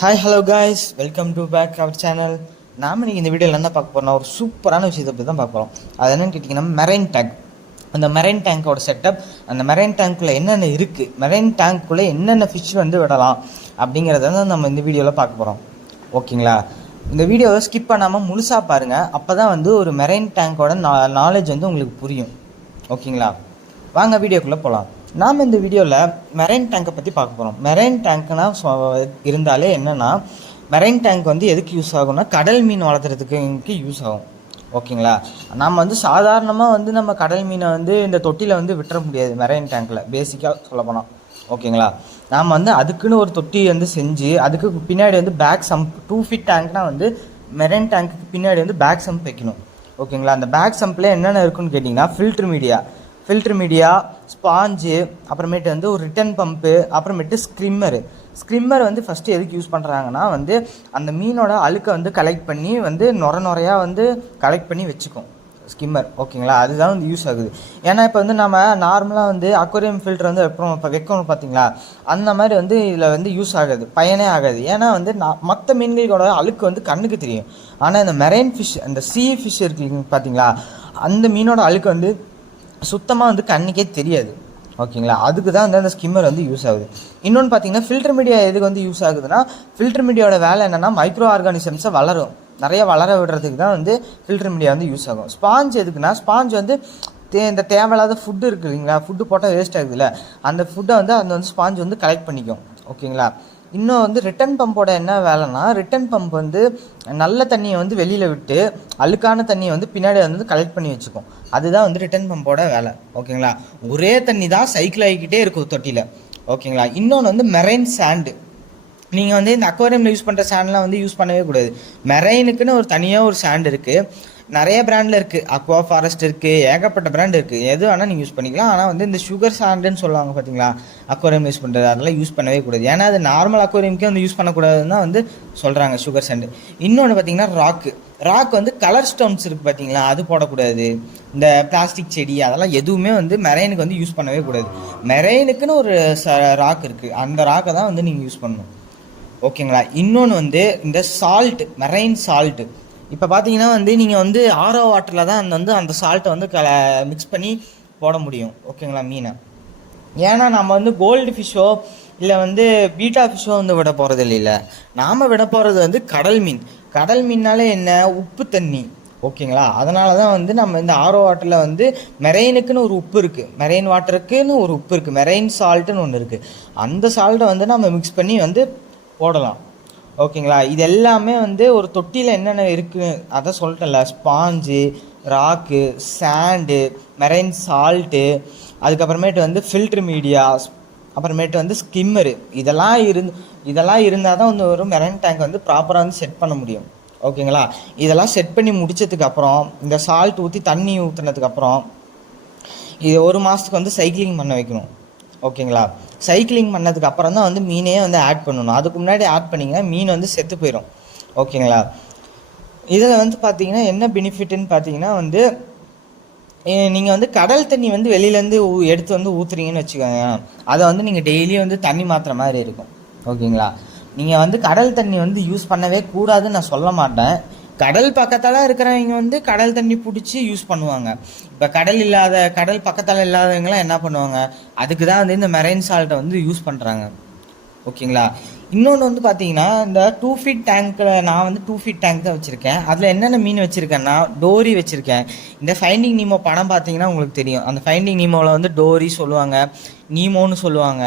Hi hello guys, welcome to back our channel. நாம் இன்றைக்கி இந்த வீடியோவில் என்ன பார்க்க போகிறோம்னா ஒரு சூப்பரான விஷயத்தை பற்றி தான் பார்க்க போகிறோம். அது என்னென்னு கேட்டிங்கன்னா மெரைன் டேங்க். அந்த மெரைன் டேங்க்கோட செட்டப், அந்த மெரைன் டேங்க்குள்ளே என்னென்ன இருக்குது, மெரைன் டேங்க்குள்ளே என்னென்ன ஃபிஷ் வந்து விடலாம் அப்படிங்கிறத தான் நம்ம இந்த வீடியோவில் பார்க்க போகிறோம். ஓகேங்களா? இந்த வீடியோவை ஸ்கிப் பண்ணாமல் முழுசாக பாருங்கள். அப்போ தான் வந்து ஒரு மெரைன் டேங்க்கோட நாலேஜ் வந்து உங்களுக்கு புரியும். ஓகேங்களா? வாங்க வீடியோக்குள்ளே போகலாம். நாம் இந்த வீடியோவில் மெரைன் டேங்கை பற்றி பார்க்க போகிறோம். மெரைன் டேங்க்னா இருந்தாலே என்னென்னா, மெரைன் டேங்க் வந்து எதுக்கு யூஸ் ஆகும்னா கடல் மீன் வளர்த்துறதுக்கு யூஸ் ஆகும். ஓகேங்களா? நாம் வந்து சாதாரணமாக வந்து நம்ம கடல் மீனை வந்து இந்த தொட்டியில் வந்து விட்டுற முடியாது மெரைன் டேங்க்கில், பேசிக்காக சொல்ல போனால். ஓகேங்களா? நாம் வந்து அதுக்குன்னு ஒரு தொட்டி வந்து செஞ்சு அதுக்கு பின்னாடி வந்து பேக் சம்ப் 2 feet டேங்க்னால் வந்து மெரைன் டேங்க்குக்கு பின்னாடி வந்து பேக் சம்ப் வைக்கணும். ஓகேங்களா? அந்த பேக் சம்பில் என்னென்ன இருக்குன்னு கேட்டிங்கன்னா ஃபில்ட்ரு மீடியா, ஸ்பாஞ்சு, அப்புறமேட்டு வந்து ஒரு ரிட்டன் பம்பு, அப்புறமேட்டு ஸ்க்ரிம்மர் வந்து ஃபஸ்ட்டு எதுக்கு யூஸ் பண்ணுறாங்கன்னா வந்து அந்த மீனோட அழுக்கை வந்து கலெக்ட் பண்ணி வந்து நுரையாக வந்து கலெக்ட் பண்ணி வச்சுக்கும் ஸ்கிம்மர். ஓகேங்களா? அதுதான் வந்து யூஸ் ஆகுது. ஏன்னா இப்போ வந்து நம்ம நார்மலாக வந்து அக்வேரியம் ஃபில்டர் வந்து வைக்கணும் பார்த்தீங்களா, அந்த மாதிரி வந்து இதில் வந்து யூஸ் ஆகாது, பயனே ஆகாது. ஏன்னா வந்து மற்ற மீன்களோட அழுக்கு வந்து கண்ணுக்கு தெரியும். ஆனால் இந்த மெரைன் ஃபிஷ், அந்த ஃபிஷ் இருக்கு பார்த்தீங்களா, அந்த மீனோட அழுக்கு வந்து சுத்தமாக வந்து கண்ணுக்கே தெரியாது. ஓகேங்களா? அதுக்கு தான் வந்து அந்த ஸ்கிம்மர் வந்து யூஸ் ஆகுது. இன்னொன்று பார்த்தீங்கன்னா ஃபில்டர் மீடியா எதுக்கு வந்து யூஸ் ஆகுதுன்னா, ஃபில்டர் மீடியாவோட வேலை என்னென்னா மைக்ரோ ஆர்கானிசம்ஸை நிறைய வளர விடுறதுக்கு தான் வந்து ஃபில்டர் மீடியா வந்து யூஸ் ஆகும். ஸ்பாஞ்ச் எதுக்குன்னா, ஸ்பாஞ்ச் வந்து இந்த தேவையில்லாத ஃபுட்டு இருக்குது இல்லைங்களா, ஃபுட்டு போட்டால் வேஸ்ட் ஆகுதுல்ல, அந்த ஃபுட்டை வந்து அந்த வந்து ஸ்பாஞ்ச் வந்து கலெக்ட் பண்ணிக்கும். ஓகேங்களா? இன்னும் வந்து ரிட்டன் பம்போட என்ன வேலைன்னா, ரிட்டன் பம்ப் வந்து நல்ல தண்ணியை வந்து வெளியில் விட்டு அழுக்கான தண்ணியை வந்து பின்னாடி வந்து கலெக்ட் பண்ணி வச்சுக்கும். அதுதான் வந்து ரிட்டன் பம்போட வேலை. ஓகேங்களா? ஒரே தண்ணி தான் சைக்கிள் ஆகிக்கிட்டே இருக்கும் தொட்டியில். ஓகேங்களா? இன்னொன்று வந்து மெரைன் சாண்டு. நீங்கள் வந்து இந்த அக்வாரியமில் யூஸ் பண்ணுற சாண்டெலாம் வந்து யூஸ் பண்ணவே கூடாது. மெரைனுக்குன்னு ஒரு தனியாக ஒரு சாண்டு இருக்குது. நிறைய பிராண்டில் இருக்குது. அக்வா ஃபாரஸ்ட் இருக்குது, ஏகப்பட்ட பிராண்ட் இருக்குது. எது வேணால் நீங்கள் யூஸ் பண்ணிக்கலாம். ஆனால் வந்து இந்த சுகர் சாண்டுன்னு சொல்லுவாங்க பார்த்தீங்களா, அக்வாரியம் யூஸ் பண்ணுறது, அதெல்லாம் யூஸ் பண்ணவே கூடாது. ஏன்னா அது நார்மல் அக்வாரியமுக்கே வந்து யூஸ் பண்ணக்கூடாதுன்னு தான் வந்து சொல்கிறாங்க, சுகர் சாண்டு. இன்னொன்று பார்த்தீங்கன்னா ராக் வந்து கலர் ஸ்டோன்ஸ் இருக்குது பார்த்தீங்களா, அது போடக்கூடாது. இந்த பிளாஸ்டிக் செடி அதெல்லாம் எதுவுமே வந்து மெரைனுக்கு வந்து யூஸ் பண்ணவே கூடாது. மெரைனுக்குன்னு ஒரு ராக் இருக்குது, அந்த ராக்கை தான் வந்து நீங்கள் யூஸ் பண்ணணும். ஓகேங்களா? இன்னொன்று வந்து இந்த மெரைன் சால்ட்டு. இப்போ பார்த்தீங்கன்னா வந்து நீங்கள் வந்து ஆரோ வாட்டரில் தான் அந்த சால்ட்டை வந்து மிக்ஸ் பண்ணி போட முடியும். ஓகேங்களா? மீனை. ஏன்னா நம்ம வந்து கோல்டு ஃபிஷ்ஷோ இல்லை வந்து பீட்டா ஃபிஷ்ஷோ வந்து விட போகிறது இல்லை. நாம் விட போகிறது வந்து கடல் மீன்னாலே என்ன, உப்பு தண்ணி. ஓகேங்களா? அதனால தான் வந்து நம்ம இந்த ஆரோ வாட்டரில் வந்து மெரைனுக்குன்னு ஒரு உப்பு இருக்குது, மெரைன் வாட்டருக்குன்னு ஒரு உப்பு இருக்குது, மெரைன் சால்ட்டுன்னு ஒன்று இருக்குது. அந்த சால்ட்டை வந்து நம்ம மிக்ஸ் பண்ணி வந்து போடலாம். ஓகேங்களா? இது எல்லாமே வந்து ஒரு தொட்டியில் என்னென்ன இருக்குது அதை சொல்லிட்டேன்ல, ஸ்பாஞ்சு, ராக்கு, சாண்டு, மெரைன் சால்ட்டு, அதுக்கப்புறமேட்டு வந்து ஃபில்ட்ரு மீடியாஸ், அப்புறமேட்டு வந்து ஸ்கிம்மரு. இதெல்லாம் இருந்தால் தான் வந்து ஒரு மெரைன் டேங்க் வந்து ப்ராப்பராக வந்து செட் பண்ண முடியும். ஓகேங்களா? இதெல்லாம் செட் பண்ணி முடித்ததுக்கப்புறம் இந்த சால்ட் ஊற்றி தண்ணி ஊற்றுனதுக்கப்புறம் இது 1 மாதத்துக்கு வந்து சைக்கிளிங் பண்ண வைக்கணும். ஓகேங்களா? சைக்கிளிங் பண்ணதுக்கு அப்புறம் தான் வந்து மீனே வந்து ஆட் பண்ணணும். அதுக்கு முன்னாடி ஆட் பண்ணிங்கன்னா மீன் வந்து செத்து போயிடும். ஓகேங்களா? இதில் வந்து பார்த்தீங்கன்னா என்ன பெனிஃபிட்னு பார்த்தீங்கன்னா வந்து, நீங்கள் வந்து கடல் தண்ணி வந்து வெளியிலேருந்து எடுத்து வந்து ஊற்றுறீங்கன்னு வச்சுக்கோங்க, அதை வந்து நீங்கள் டெய்லியும் வந்து தண்ணி மாற்றுற மாதிரி இருக்கும். ஓகேங்களா? நீங்கள் வந்து கடல் தண்ணி வந்து யூஸ் பண்ணவே கூடாதுன்னு நான் சொல்ல மாட்டேன். கடல் பக்கத்தால் இருக்கிறவங்க வந்து கடல் தண்ணி பிடிச்சி யூஸ் பண்ணுவாங்க. இப்போ கடல் பக்கத்தால் இல்லாதவங்களாம் என்ன பண்ணுவாங்க, அதுக்கு தான் வந்து இந்த மெரைன் சால்ட்டை வந்து யூஸ் பண்ணுறாங்க. ஓகேங்களா? இன்னொன்று வந்து பார்த்தீங்கன்னா, இந்த 2 feet டேங்க்கில் நான் வந்து 2 feet டேங்க் தான் வச்சுருக்கேன். அதில் என்னென்ன மீன் வச்சுருக்கேன்னா, டோரி வச்சுருக்கேன். இந்த ஃபைண்டிங் நீமோ படம் பார்த்தீங்கன்னா உங்களுக்கு தெரியும். அந்த ஃபைண்டிங் நீமோவில் வந்து டோரி சொல்லுவாங்க, நீமோன்னு சொல்லுவாங்க.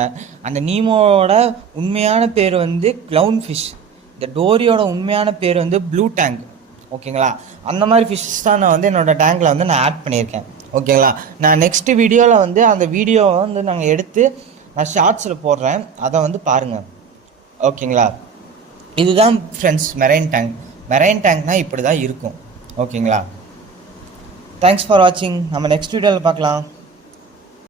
அந்த நீமோவோட உண்மையான பேர் வந்து க்ளவுன் ஃபிஷ். இந்த டோரியோட உண்மையான பேர் வந்து ப்ளூ டேங்க். ஓகேங்களா? அந்த மாதிரி ஃபிஷ்ஷஸ் தான் நான் வந்து என்னோடய டேங்கில் வந்து நான் ஆட் பண்ணியிருக்கேன். ஓகேங்களா? நான் நெக்ஸ்ட்டு வீடியோவில் வந்து அந்த வீடியோவை வந்து நாங்கள் எடுத்து நான் ஷார்ட்ஸில் போடுறேன், அதை வந்து பாருங்கள். ஓகேங்களா? இதுதான் ஃப்ரெண்ட்ஸ் மெரைன் டேங்க்னால் இப்படி தான் இருக்கும். ஓகேங்களா? தேங்க்ஸ் ஃபார் வாட்சிங். நம்ம நெக்ஸ்ட் வீடியோவில் பார்க்கலாம்.